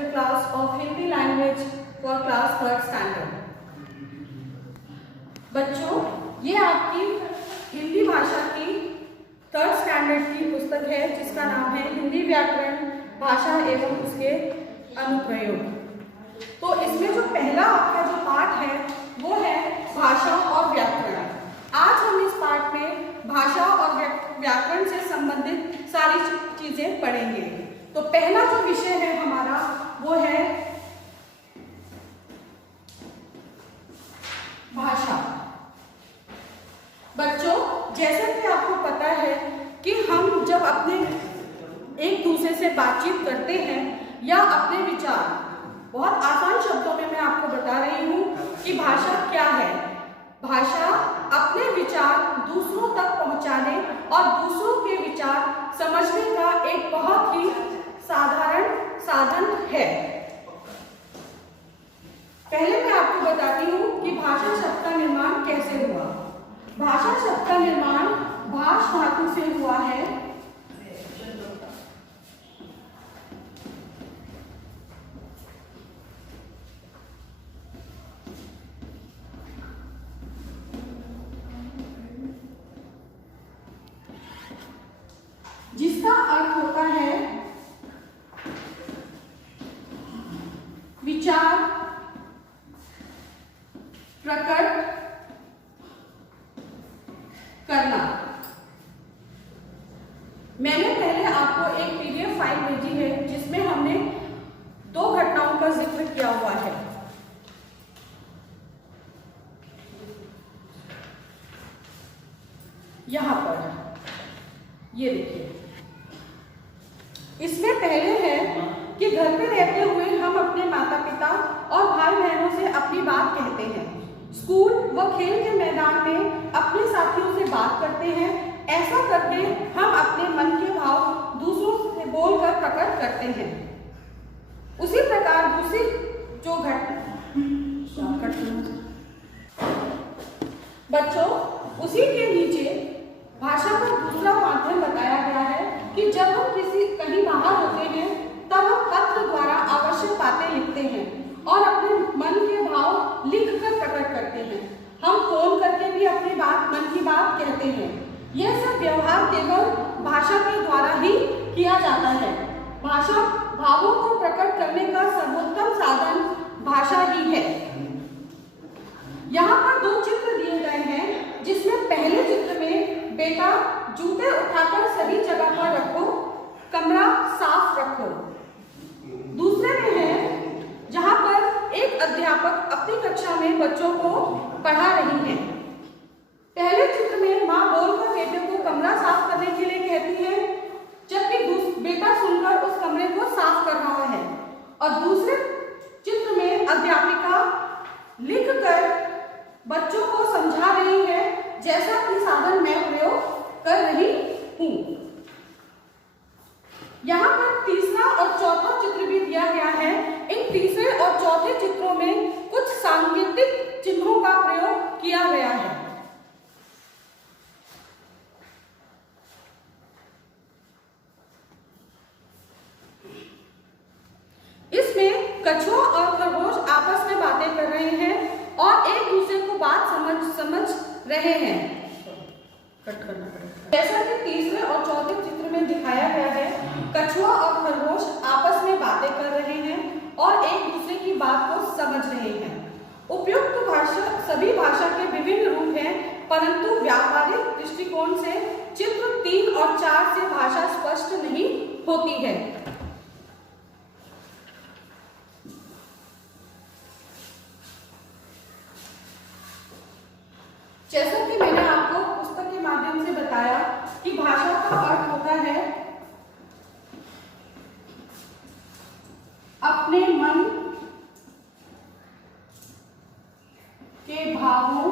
special class of Hindi language for class 3rd standard। बच्चों, ये आपकी हिंदी भाषा की 3rd स्टैंडर्ड की पुस्तक है जिसका नाम है हिंदी व्याकरण, भाषा एवं उसके अनुप्रयोग। तो इसमें जो पहला आपका जो पाठ है वो है भाषा और व्याकरण। आज हम इस पाठ में भाषा और व्याकरण से संबंधित सारी चीजें पढ़ेंगे। तो पहला जो विषय है हमारा वो है भाषा। बच्चों, जैसा कि आपको पता है कि हम जब अपने एक दूसरे से बातचीत करते हैं या अपने विचार, बहुत आसान शब्दों में मैं आपको बता रही हूँ कि भाषा क्या है। भाषा अपने विचार दूसरों तक पहुँचाने और दूसरों के विचार समझने का एक बहुत ही साधारण साधन है। पहले मैं आपको बताती हूँ कि भाषा शब्द का निर्माण कैसे हुआ। भाषा शब्द का निर्माण भाष धातु से हुआ है। जिसका अर्थ होता है विचार प्रकट करना। मैंने पहले आपको एक पीडीएफ फाइल भेजी है जिसमें हमने 2 घटनाओं का जिक्र किया हुआ है। यहां पर ये देखिए, इसमें पहले है कि घर पे रहते हुए हम अपने माता पिता और भाई बहनों से अपनी बात कहते हैं। स्कूल व खेल के मैदान में अपने साथियों से बात करते हैं। ऐसा करके हम अपने मन के भाव दूसरों से बोलकर प्रकट करते हैं। उसी प्रकार दूसरी जो बच्चों, उसी के नीचे भाषा का दूसरा माध्यम बताया गया है कि जब हम कहीं बाहर होते हैं तब हम पत्र द्वारा आवश्यक बातें लिखते हैं और अपने मन के भाव लिखकर प्रकट करते हैं। हम फोन करके भी अपनी मन की बात कहते हैं। यह सब व्यवहार केवल भाषा के द्वारा ही किया जाता है। भाषा भावों को प्रकट करने का सर्वोत्तम साधन भाषा ही है। यहाँ पर 2 चित्र दिए गए हैं जिसमें पहले चित्र में बेटा जूते उठाकर सही जगह पर रखो, कमरा साफ रखो। दूसरे में है जहां पर एक अध्यापक अपनी कक्षा में बच्चों को पढ़ा रही है। पहले चित्र में माँ बोलकर बेटे को कमरा साफ करने के लिए कहती है, जबकि बेटा सुनकर उस कमरे को साफ कर रहा है। और दूसरे चित्र में अध्यापिका लिखकर बच्चों को समझा रही है, जैसा कि साधन मैं प्रयोग कर रही हूँ। यहाँ पर तीसरा और चौथा चित्र भी दिया गया है। इन तीसरे और चौथे चित्रों में कुछ सांकेतिक चिन्हों का प्रयोग किया गया है। इसमें कछुआ और खरगोश आपस में बातें कर रहे हैं और एक दूसरे को बात समझ रहे हैं। कट करना पड़ेगा। जैसा कि तीसरे और चौथे चित्र में दिखाया गया है, कछुआ और खरगोश आपस में बातें कर रहे हैं और एक दूसरे की बात को समझ रहे हैं। उपयुक्त भाषा सभी भाषा के विभिन्न रूप हैं, परंतु व्यावहारिक दृष्टिकोण से चित्र 3 और 4 से भाषा स्पष्ट नहीं होती है। जैसा कि मैंने आपको पुस्तक के माध्यम से बताया कि भाषा का अर्थ होता है अपने मन के भावों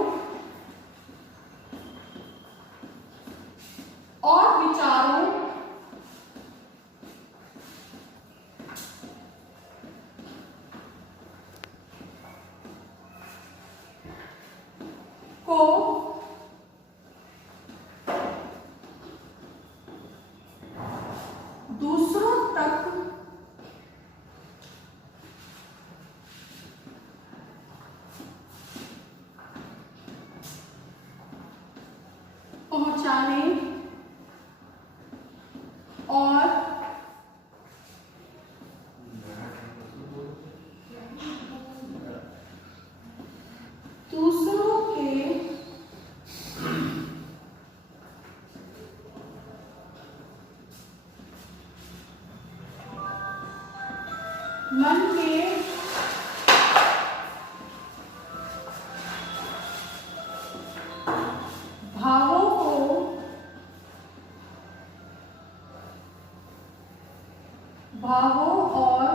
और विचारों को दूसरों तक मन के भावों को और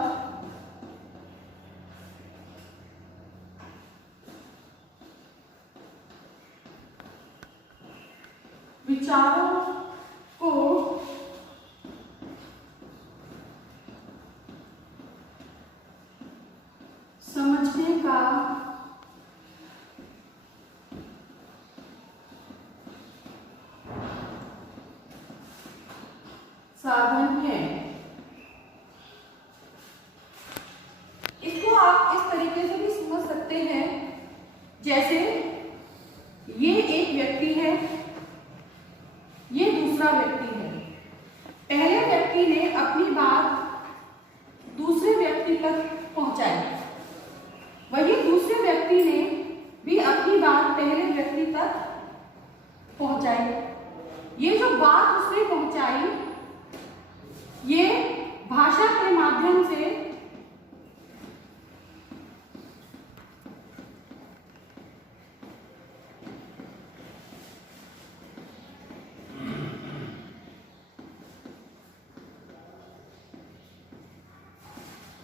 विचारों को समझने का साधन है। इसको आप इस तरीके से भी समझ सकते हैं, जैसे ये एक व्यक्ति है, ये दूसरा व्यक्ति है। पहले व्यक्ति ने अपनी बात दूसरे व्यक्ति तक पहुंचाई, वही दूसरे व्यक्ति ने भी अपनी बात पहले व्यक्ति तक पहुंचाई। ये जो बात उसने पहुंचाई, ये भाषा के माध्यम से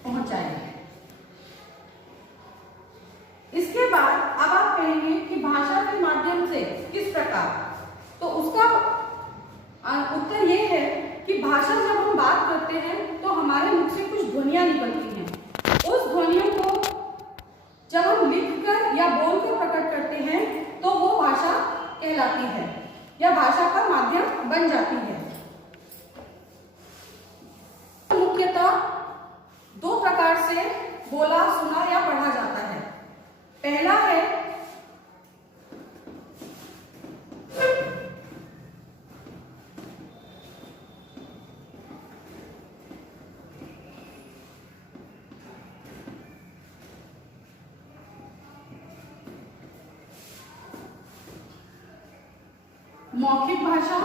पहुंचाए। इसके बाद अब आप कहेंगे कि भाषा के माध्यम से किस प्रकार, तो उसका उत्तर ये है कि भाषा जब हम बात करते हैं तो हमारे मुख से कुछ ध्वनियां निकलती हैं। उस ध्वनियों को जब हम लिखकर या बोलकर प्रकट करते हैं तो वो भाषा कहलाती है या भाषा का माध्यम बन जाती है। मुख्यतः दो प्रकार से बोला, सुना या पढ़ा जाता है। पहला है मौखिक भाषा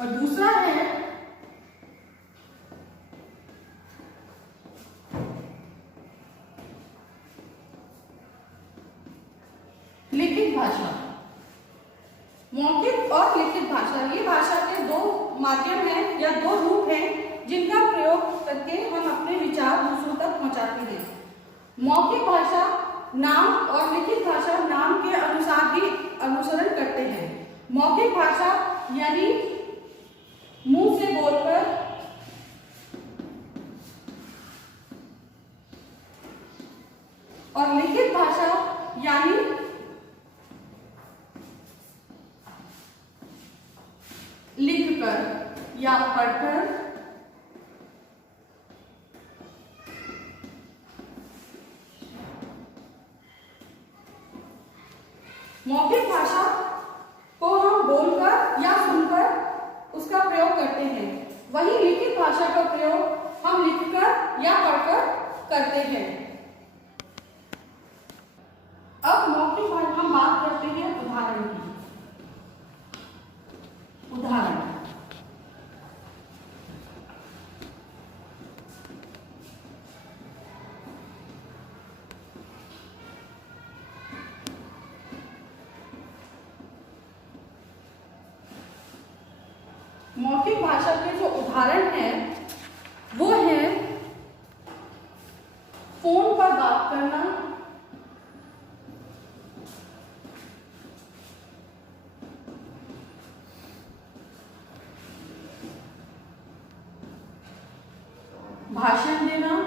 और दूसरा है लिखित भाषा। मौखिक और लिखित भाषा, ये भाषा के दो माध्यम हैं या दो रूप हैं जिनका प्रयोग करके हम अपने विचार दूसरों तक पहुंचाते हैं। मौखिक भाषा नाम और लिखित भाषा नाम के अनुसार ही अनुसरण करते हैं। मौखिक भाषा यानी मुंह से बोलकर और लिखित भाषा यानी लिखकर या पढ़कर मौखिक भाषा को हम बोलकर या सुनकर उसका प्रयोग करते हैं, वही लिखित भाषा का प्रयोग हम लिखकर या पढ़कर करते हैं। अब मौखिक भाषा हम बात करते हैं उदाहरण की। उदाहरण मौखिक भाषा के जो उदाहरण हैं वो है फोन पर बात करना, भाषण देना,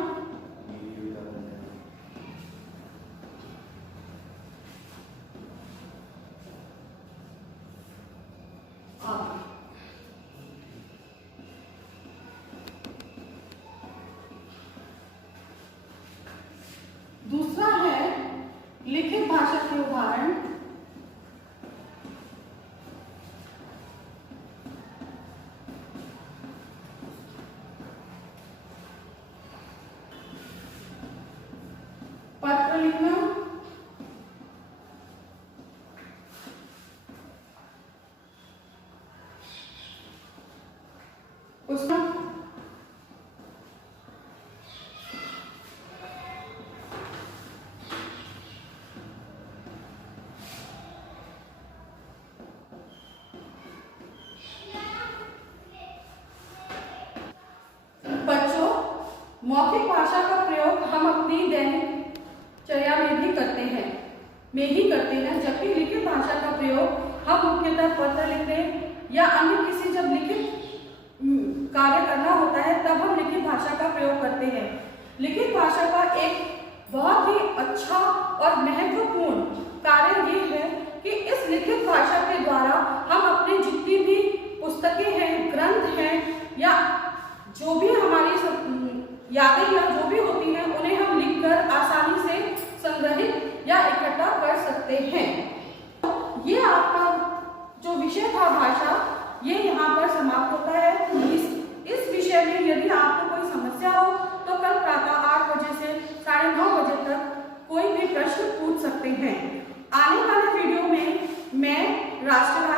दूसरा है लिखित भाषा के उदाहरण उसका बच्चों, मौखिक भाषा का प्रयोग हम अपनी दैनिक चर्या में भी करते हैं जबकि लिखित भाषा का प्रयोग हम मुख्यतः पत्र लिखने या अन्य किसी जब लिखित कार्य करना होता है तब हम लिखित भाषा का प्रयोग करते हैं। लिखित भाषा का एक बहुत ही अच्छा और महत्वपूर्ण कार्य ये है कि इस लिखित भाषा के द्वारा हम अपने जितनी भी पुस्तकें हैं, ग्रंथ हैं या जो भी हमारी यादें या जो भी होती हैं उन्हें हम लिखकर आसानी से संग्रहित या इकट्ठा कर सकते हैं। ये आपका जो विषय था भाषा, ये यहाँ पर समाप्त होता है। इस विषय में यदि आपको कोई समस्या हो तो कल प्रातः 8 बजे से 9:30 बजे तक कोई भी प्रश्न पूछ सकते हैं। आने वाले वीडियो में मैं राष्ट्रभाषा